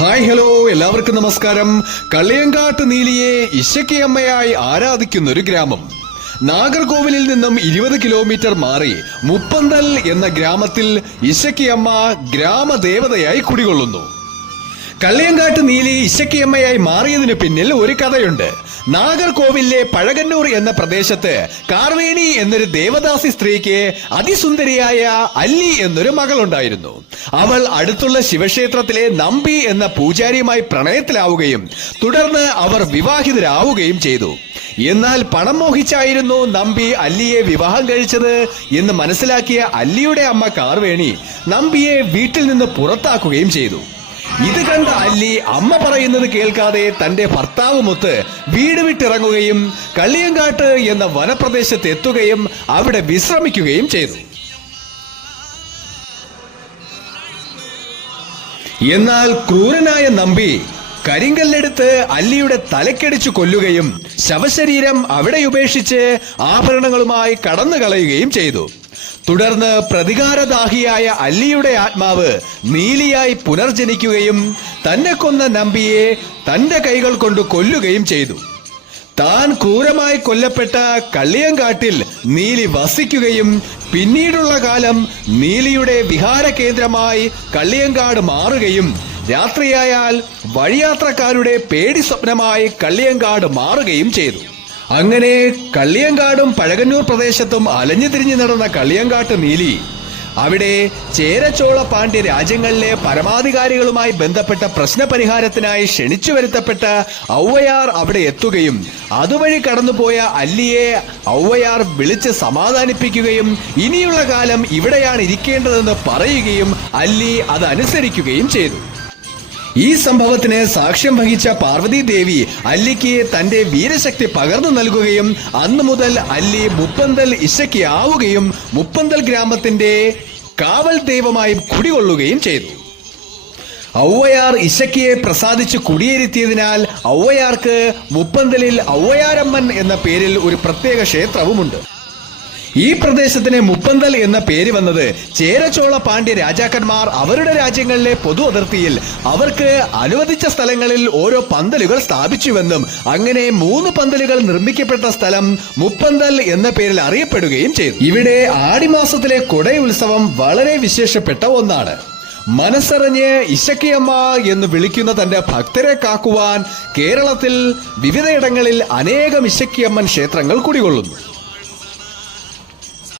Hi hello എല്ലാവർക്കും നമസ്കാരം. കളിയങ്കാട്ട് നീലിയെ ഇശക്കിയമ്മയായി ആരാധിക്കുന്ന ഒരു ഗ്രാമം. നാഗർകോവിലിൽ നിന്നും ഇരുപത് കിലോമീറ്റർ മാറി മുപ്പന്തൽ എന്ന ഗ്രാമത്തിൽ ഇശക്കിയമ്മ ഗ്രാമദേവതയായി കുടികൊള്ളുന്നു. കള്ളിയങ്കാട്ട് നീലി ഇശക്കിയമ്മയായി മാറിയതിനു പിന്നിൽ ഒരു കഥയുണ്ട്. നാഗർകോവിലെ പഴകന്നൂർ എന്ന പ്രദേശത്ത് കാർവേണി എന്നൊരു ദേവദാസി സ്ത്രീക്ക് അതിസുന്ദരിയായ അല്ലി എന്നൊരു മകളുണ്ടായിരുന്നു. അവൾ അടുത്തുള്ള ശിവക്ഷേത്രത്തിലെ നമ്പി എന്ന പൂജാരിയുമായി പ്രണയത്തിലാവുകയും തുടർന്ന് അവർ വിവാഹിതരാവുകയും ചെയ്തു. എന്നാൽ പണം മോഹിച്ചായിരുന്നു നമ്പി അല്ലിയെ വിവാഹം കഴിച്ചത് എന്ന് മനസ്സിലാക്കിയ അല്ലിയുടെ അമ്മ കാർവേണി നമ്പിയെ വീട്ടിൽ നിന്ന് പുറത്താക്കുകയും ചെയ്തു. ഇത് കണ്ട അല്ലി അമ്മ പറയുന്നത് കേൾക്കാതെ തന്റെ ഭർത്താവുമൊത്ത് വീട് വിട്ടിറങ്ങുകയും കള്ളിയങ്കാട്ട് എന്ന വനപ്രദേശത്ത് എത്തുകയും അവിടെ വിശ്രമിക്കുകയും ചെയ്തു. എന്നാൽ ക്രൂരനായ നമ്പി കരിങ്കല്ലെടുത്ത് അല്ലിയുടെ തലക്കടിച്ചു കൊല്ലുകയും ശവശരീരം അവിടെ ഉപേക്ഷിച്ച് ആഭരണങ്ങളുമായി കടന്നു കളയുകയും ചെയ്തു. തുടർന്ന് പ്രതികാരദാഹിയായ അല്ലിയുടെ ആത്മാവ് നീലിയായി പുനർജനിക്കുകയും തന്നെ കൊന്ന നമ്പിയെ തന്റെ കൈകൾ കൊണ്ട് കൊല്ലുകയും ചെയ്തു. താൻ ക്രൂരമായി കൊല്ലപ്പെട്ട കള്ളിയങ്കാട്ടിൽ നീലി വസിക്കുകയും പിന്നീടുള്ള കാലം നീലിയുടെ വിഹാര കേന്ദ്രമായി കള്ളിയങ്കാട് മാറുകയും രാത്രിയായാൽ വഴിയാത്രക്കാരുടെ പേടി സ്വപ്നമായി കള്ളിയങ്കാട് മാറുകയും ചെയ്തു. അങ്ങനെ കള്ളിയങ്കാടും പഴകന്നൂർ പ്രദേശത്തും അലഞ്ഞു തിരിഞ്ഞു നടന്ന കള്ളിയങ്കാട്ട് നീലി. അവിടെ ചേരച്ചോള പാണ്ഡ്യ രാജ്യങ്ങളിലെ പരമാധികാരികളുമായി ബന്ധപ്പെട്ട പ്രശ്നപരിഹാരത്തിനായി ക്ഷണിച്ചു വരുത്തപ്പെട്ട ഔവയാർ അവിടെ എത്തുകയും അതുവഴി കടന്നുപോയ അല്ലിയെ ഔവയാർ വിളിച്ച് സമാധാനിപ്പിക്കുകയും ഇനിയുള്ള കാലം ഇവിടെയാണ് ഇരിക്കേണ്ടതെന്ന് പറയുകയും അല്ലി അതനുസരിക്കുകയും ചെയ്തു. ഈ സംഭവത്തിന് സാക്ഷ്യം വഹിച്ച പാർവതി ദേവി അല്ലിക്ക് തന്റെ വീരശക്തി പകർന്നു നൽകുകയും അന്നു മുതൽ അല്ലി മുപ്പന്തൽ ഇശയ്ക്ക് ആവുകയും മുപ്പന്തൽ ഗ്രാമത്തിന്റെ കാവൽ ദൈവമായി കുടികൊള്ളുകയും ചെയ്തു. ഔവയാർ ഇശക്കിയെ പ്രസാദിച്ച് കുടിയേരുത്തിയതിനാൽ ഔവയാർക്ക് മുപ്പന്തലിൽ ഔവയാരമ്മൻ എന്ന പേരിൽ ഒരു പ്രത്യേക ക്ഷേത്രവുമുണ്ട്. ഈ പ്രദേശത്തിന് മുപ്പന്തൽ എന്ന പേര് വന്നത് ചേരചോള പാണ്ഡ്യ രാജാക്കന്മാർ അവരുടെ രാജ്യങ്ങളിലെ പൊതു അതിർത്തിയിൽ അവർക്ക് അനുവദിച്ച സ്ഥലങ്ങളിൽ ഓരോ പന്തലുകൾ സ്ഥാപിച്ചുവെന്നും അങ്ങനെ മൂന്ന് പന്തലുകൾ നിർമ്മിക്കപ്പെട്ട സ്ഥലം മുപ്പന്തൽ എന്ന പേരിൽ അറിയപ്പെടുകയും ചെയ്തു. ഇവിടെ ആടിമാസത്തിലെ കൊടൈ ഉത്സവം വളരെ വിശേഷപ്പെട്ട ഒന്നാണ്. മനസ്സറിഞ്ഞ് ഇശക്കിയമ്മ എന്ന് വിളിക്കുന്ന തന്റെ ഭക്തരെ കാക്കുവാൻ കേരളത്തിൽ വിവിധയിടങ്ങളിൽ അനേകം ഇശക്കിയമ്മൻ ക്ഷേത്രങ്ങൾ കുടികൊള്ളുന്നു.